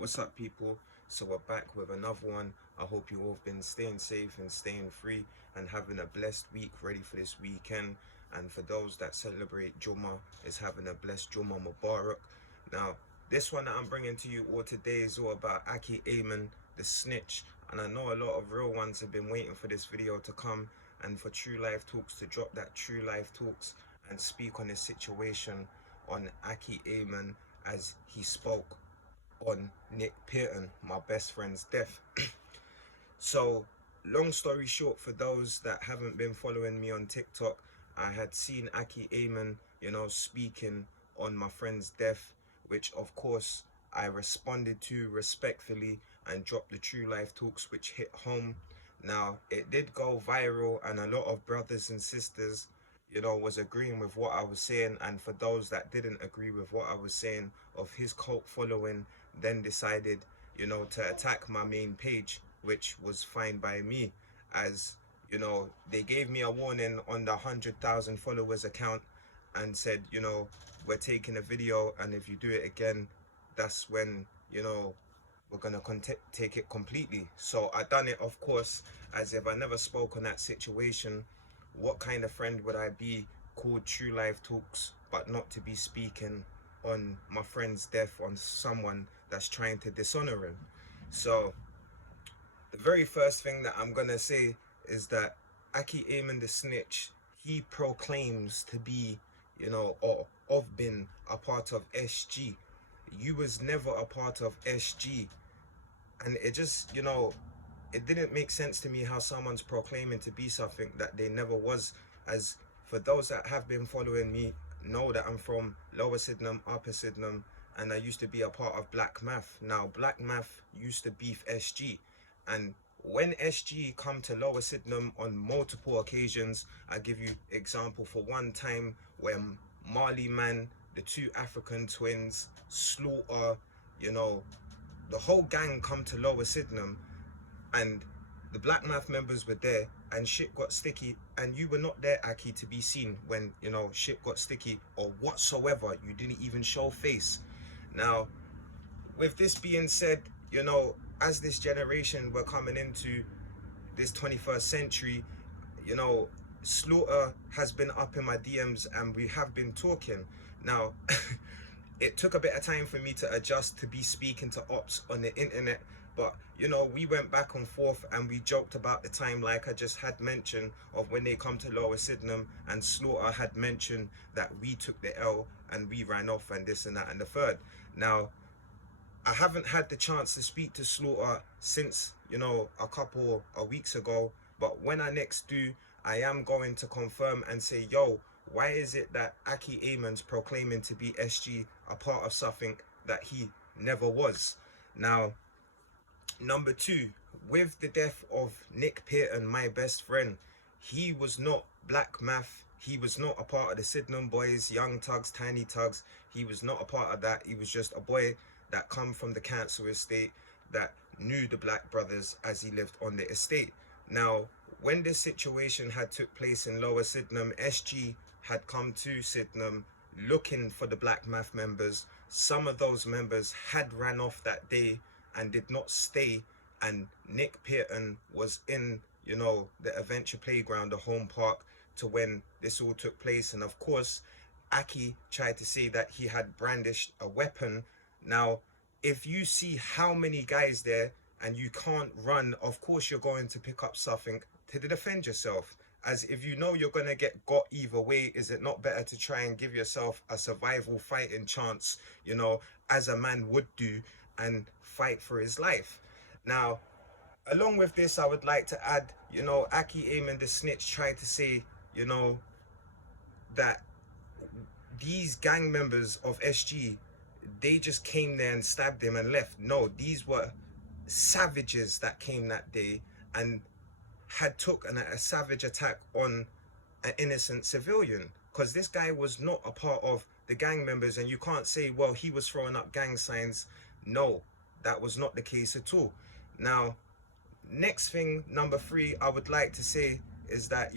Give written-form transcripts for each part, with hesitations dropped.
What's up, people? So we're back with another one. I hope you all have been staying safe and staying free and having a blessed week ready for this weekend. And for those that celebrate Jummah, is having a blessed Jummah Mubarak. Now, this one that I'm bringing to you all today is all about Akhi Ayman, the snitch. And I know a lot of real ones have been waiting for this video to come and for True Life Talks to drop that True Life Talks and speak on this situation on Akhi Ayman as he spoke on Nick Pearton, my best friend's death. So, long story short, for those that haven't been following me on TikTok, I had seen Akhi Ayman, speaking on my friend's death, which of course I responded to respectfully and dropped the True Life Talks, which hit home. Now, it did go viral, and a lot of brothers and sisters, was agreeing with what I was saying. And for those that didn't agree with what I was saying, of his cult following, then decided, to attack my main page, which was fine by me, as they gave me a warning on the 100,000 followers account and said, we're taking a video, and if you do it again, that's when, we're gonna take it completely. So I done it, of course, as if I never spoke on that situation. What kind of friend would I be called True Life Talks, but not to be speaking on my friend's death on someone that's trying to dishonor him? So the very first thing that I'm gonna say is that Akhi Ayman the snitch, he proclaims to be, or of been a part of SG. You was never a part of SG. And it just, it didn't make sense to me how someone's proclaiming to be something that they never was. As for those that have been following me, know that I'm from Lower Sydenham, Upper Sydenham, and I used to be a part of Black Math. Now, Black Math used to beef SG, and when SG come to Lower Sydenham on multiple occasions, I give you example for one time when Marley Man, the two African twins, Slaughter, the whole gang come to Lower Sydenham, and the Black Math members were there, and shit got sticky, and you were not there, Akhi, to be seen when, shit got sticky or whatsoever. You didn't even show face. Now, with this being said, as this generation we're coming into this 21st century, Slaughter has been up in my DMs and we have been talking. Now, it took a bit of time for me to adjust to be speaking to ops on the internet, but we went back and forth and we joked about the time, like I just had mentioned, of when they come to Lower Sydenham, and Slaughter had mentioned that we took the L and we ran off and this and that and the third. Now, I haven't had the chance to speak to Slaughter since, a couple of weeks ago, but when I next do, I am going to confirm and say, yo, why is it that Akhi Ayman's proclaiming to be SG, a part of something that he never was? Now, number two, with the death of Nick Pearton, my best friend, he was not Black Math. He was not a part of the Sydenham boys, Young Tugs, Tiny Tugs. He was not a part of that. He was just a boy that come from the council estate that knew the Black brothers as he lived on the estate. Now, when this situation had took place in Lower Sydenham, SG had come to Sydenham looking for the Black Math members. Some of those members had ran off that day and did not stay, and Nick Pearton was in, the adventure playground, the home park, to when this all took place. And of course, Akhi tried to say that he had brandished a weapon. Now, if you see how many guys there and you can't run, of course you're going to pick up something to defend yourself. As if you know you're going to get got either way, is it not better to try and give yourself a survival fighting chance, as a man would do, and fight for his life? Now, along with this, I would like to add, Akhi Ayman the snitch tried to say, that these gang members of SG, they just came there and stabbed him and left. No, these were savages that came that day and had took a savage attack on an innocent civilian, because this guy was not a part of the gang members. And you can't say, well, he was throwing up gang signs. No, that was not the case at all. Now, next thing, number three, I would like to say is that,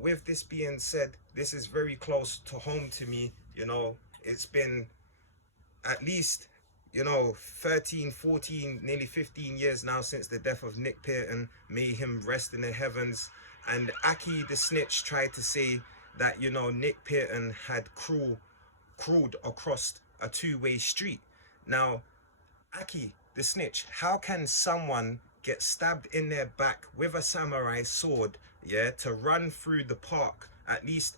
with this being said, this is very close to home to me. It's been at least you know, 13, 14, nearly 15 years now since the death of Nick Pearton. May him rest in the heavens. And Akhi the snitch tried to say that, you know, Nick Pearton had crawled across a two-way street. Now, Akhi the snitch, how can someone get stabbed in their back with a samurai sword, yeah, to run through the park at least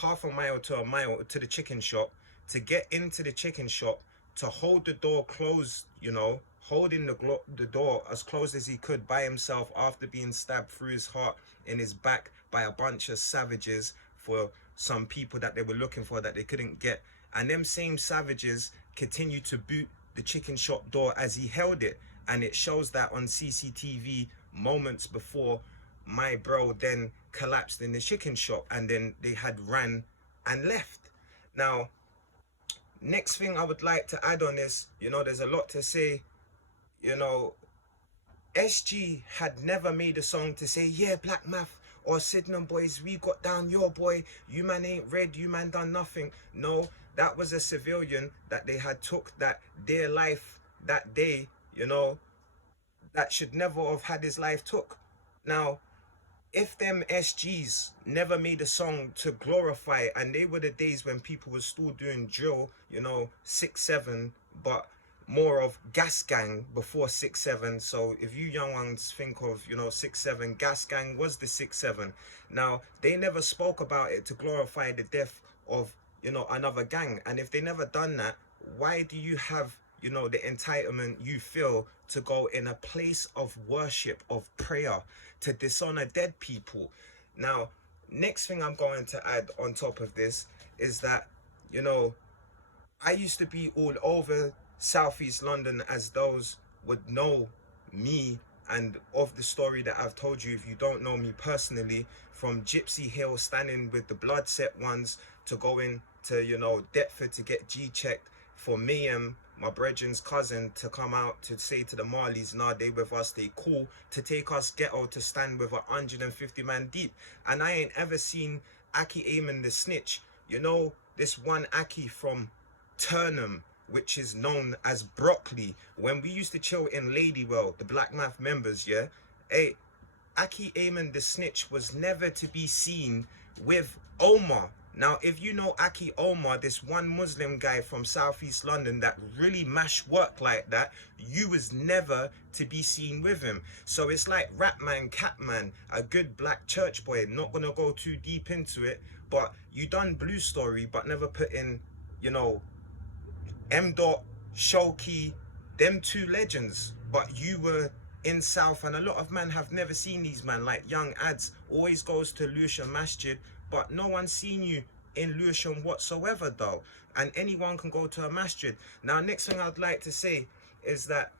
half a mile to a mile to the chicken shop, to get into the chicken shop, to hold the door closed, you know, holding the door as close as he could by himself after being stabbed through his heart in his back by a bunch of savages for some people that they were looking for that they couldn't get. And them same savages continue to boot the chicken shop door as he held it. And it shows that on CCTV moments before my bro then collapsed in the chicken shop, and then they had ran and left. Now, next thing I would like to add on this, you know, there's a lot to say. You know, SG had never made a song to say, yeah, Black Math or Sydenham boys, we got down your boy, you man ain't red, you man done nothing. No, that was a civilian that they had took that their life that day, you know, that should never have had his life took. Now, if them SGs never made a song to glorify, and they were the days when people were still doing drill, you know, 6-7, but more of gas gang before 6-7. So if you young ones think of, you know, 6-7, gas gang was the 6-7. Now, they never spoke about it to glorify the death of, you know, another gang. And if they never done that, why do you have, you know, the entitlement you feel to go in a place of worship, of prayer, to dishonor dead people? Now, next thing I'm going to add on top of this is that, you know, I used to be all over Southeast London, as those would know me and of the story that I've told you. If you don't know me personally, from Gypsy Hill standing with the blood set ones to going to, you know, Deptford to get G-checked, for Mayhem, my brethren's cousin, to come out to say to the Marleys, nah, they with us, they cool, to take us ghetto to stand with 150 man deep. And I ain't ever seen Akhi Ayman the snitch. You know, this one Akhi from Turnham, which is known as Broccoli, when we used to chill in Ladywell, the Black Math members, yeah? Hey, Akhi Ayman the snitch was never to be seen with Omar. Now, if you know Akhi Omar, this one Muslim guy from Southeast London that really mash work like that, you was never to be seen with him. So it's like Rapman, Catman, a good black church boy. Not gonna go too deep into it, but you done Blue Story, but never put in, you know, M. Shoki, them two legends. But you were in South, and a lot of men have never seen these man. Like Young Ads always goes to Lewisham Masjid, but no one's seen you in Lewisham whatsoever though. And anyone can go to a masjid. Now, next thing I'd like to say is that,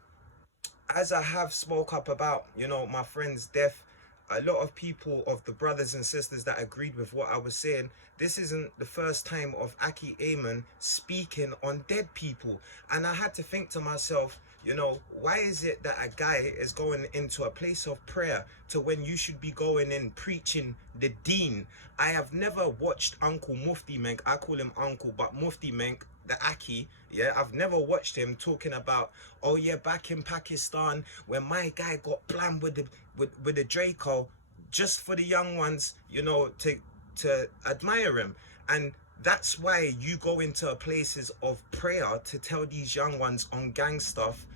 as I have spoke up about, you know, my friend's death, a lot of people, of the brothers and sisters that agreed with what I was saying, this isn't the first time of Akhi Ayman speaking on dead people. And I had to think to myself, you know, why is it that a guy is going into a place of prayer to when you should be going in preaching the deen? I have never watched Uncle Mufti Menk, I call him Uncle, but Mufti Menk, the Akhi, yeah, I've never watched him talking about, oh yeah, back in Pakistan when my guy got blammed with the Draco, just for the young ones, you know, to admire him. And that's why you go into places of prayer to tell these young ones on gang stuff,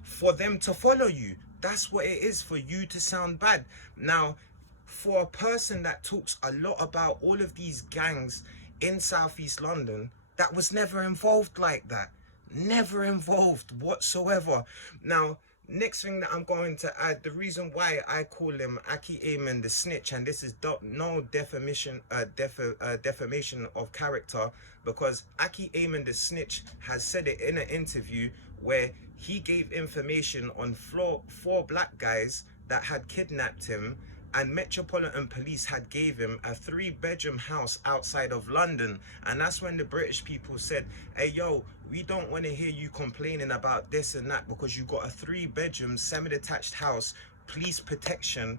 for them to follow you. That's what it is, for you to sound bad. Now, for a person that talks a lot about all of these gangs in Southeast London, that was never involved like that. Never involved whatsoever. Now, next thing that I'm going to add, the reason why I call him Akhi Ayman the snitch, and this is no defamation of character, because Akhi Ayman the snitch has said it in an interview where he gave information on four black guys that had kidnapped him, and Metropolitan Police had gave him a 3-bedroom house outside of London. And that's when the British people said, hey yo, we don't want to hear you complaining about this and that, because you got a 3-bedroom semi-detached house, police protection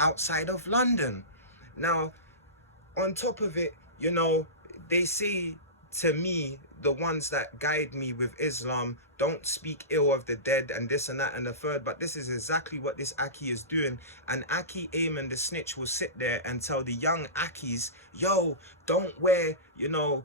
outside of London. Now, on top of it, you know, they say to me the ones that guide me with Islam don't speak ill of the dead and this and that and the third, but this is exactly what this Akhi is doing. And Akhi Ayman the snitch will sit there and tell the young Akhis, yo, don't wear, you know,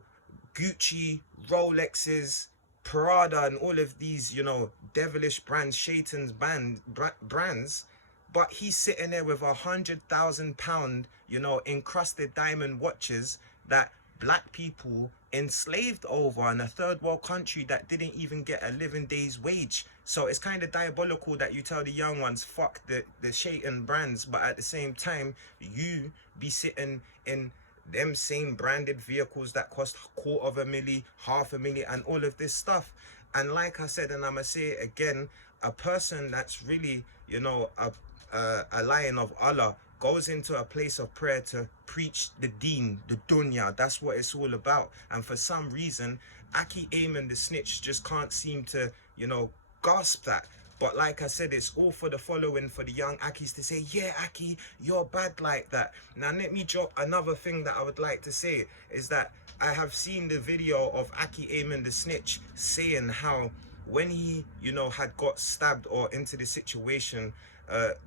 Gucci, Rolexes, Prada, and all of these, you know, devilish brands, Shaitan's brands. But he's sitting there with £100,000, you know, encrusted diamond watches that black people enslaved over in a third world country that didn't even get a living day's wage. So it's kind of diabolical that you tell the young ones, fuck the Shaitan brands, but at the same time, you be sitting in them same branded vehicles that cost $250,000, $500,000, and all of this stuff. And like I said, and I'm gonna say it again, a person that's really, you know, a lion of Allah goes into a place of prayer to preach the deen, the dunya. That's what it's all about. And for some reason, Akhi Ayman the snitch just can't seem to, you know, grasp that. But like I said, it's all for the following, for the young Akhis to say, yeah, Akhi, you're bad like that. Now, let me drop another thing that I would like to say, is that I have seen the video of Akhi Ayman the snitch saying how when he, you know, had got stabbed or into the situation,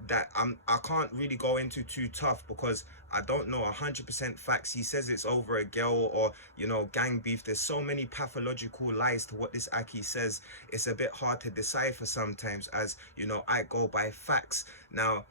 that I can't really go into too tough because I don't know 100% facts. He says it's over a girl or, you know, gang beef. There's so many pathological lies to what this Akhi says. It's a bit hard to decipher sometimes, as, you know, I go by facts. Now,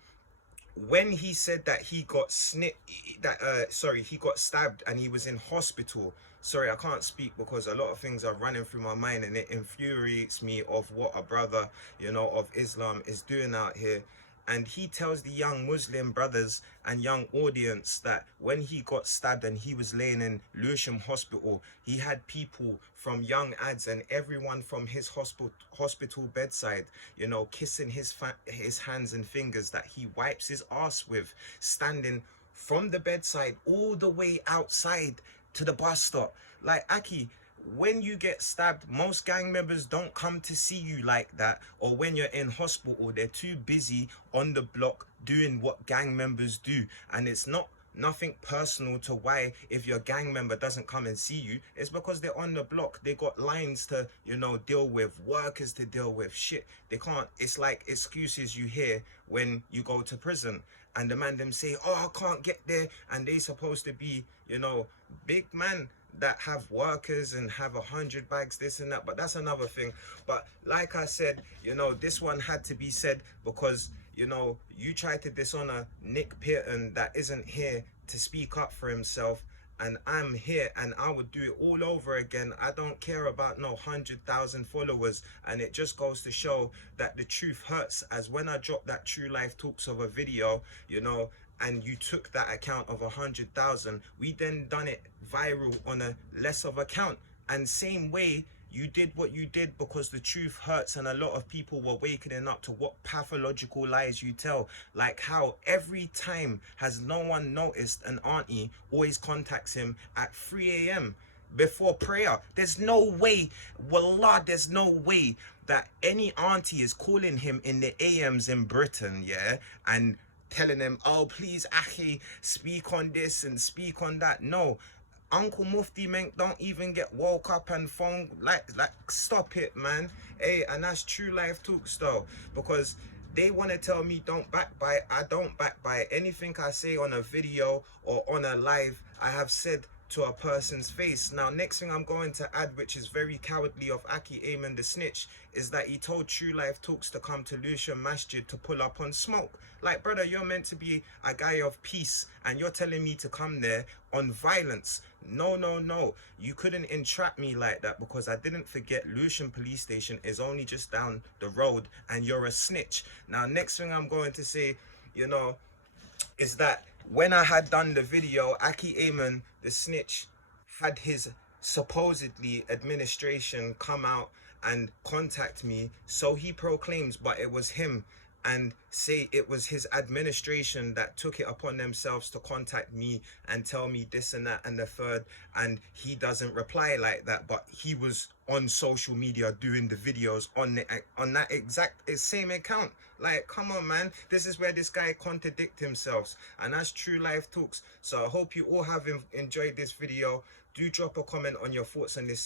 when he said that he got he got stabbed and he was in hospital. Sorry, I can't speak because a lot of things are running through my mind, and it infuriates me of what a brother, you know, of Islam is doing out here. And he tells the young Muslim brothers and young audience that when he got stabbed and he was laying in Lewisham Hospital, he had people from young ads and everyone from his hospital bedside, you know, kissing his hands and fingers that he wipes his ass with, standing from the bedside all the way outside to the bus stop. Like, Akhi, when you get stabbed, most gang members don't come to see you like that, or when you're in hospital, they're too busy on the block doing what gang members do. And it's nothing personal to why if your gang member doesn't come and see you. It's because they're on the block. They got lines to, you know, deal with, workers to deal with, shit. They can't. It's like excuses you hear when you go to prison and the man them say, oh, I can't get there, and they supposed to be, you know, big man that have workers and have 100 bags, this and that. But that's another thing. But like I said, you know, this one had to be said because, you know, you try to dishonor Nick Pearton that isn't here to speak up for himself, and I'm here and I would do it all over again. I don't care about no 100,000 followers. And it just goes to show that the truth hurts, as when I dropped that True Life Talks of a video, you know, and you took that account of 100,000, we then done it viral on a less of account. And same way, you did what you did because the truth hurts, and a lot of people were waking up to what pathological lies you tell. Like how every time has no one noticed an auntie always contacts him at 3 a.m. before prayer. There's no way, wallah, there's no way that any auntie is calling him in the AMs in Britain, yeah, and telling him, oh, please, Akhi, speak on this and speak on that. No. Uncle Mufti Menk don't even get woke up and phone, like stop it, man. Hey, and that's True Life Talks though, because they want to tell me don't backbite. I don't backbite. Anything I say on a video or on a live, I have said to a person's face. Now, next thing I'm going to add, which is very cowardly of Akhi Ayman the snitch, is that he told True Life Talks to come to Lewisham Masjid to pull up on smoke. Like, brother, you're meant to be a guy of peace, and you're telling me to come there on violence. No, no, no. You couldn't entrap me like that, because I didn't forget Lewisham Police Station is only just down the road, and you're a snitch. Now, next thing I'm going to say, you know, is that when I had done the video, Akhi Ayman, the snitch, had his supposedly administration come out and contact me. So he proclaims, but it was him, and say it was his administration that took it upon themselves to contact me and tell me this and that and the third, and he doesn't reply like that, but he was on social media doing the videos on that exact same account. Like, come on, man, this is where this guy contradict himself, and that's True Life Talks. So I hope you all have enjoyed this video. Do drop a comment on your thoughts on this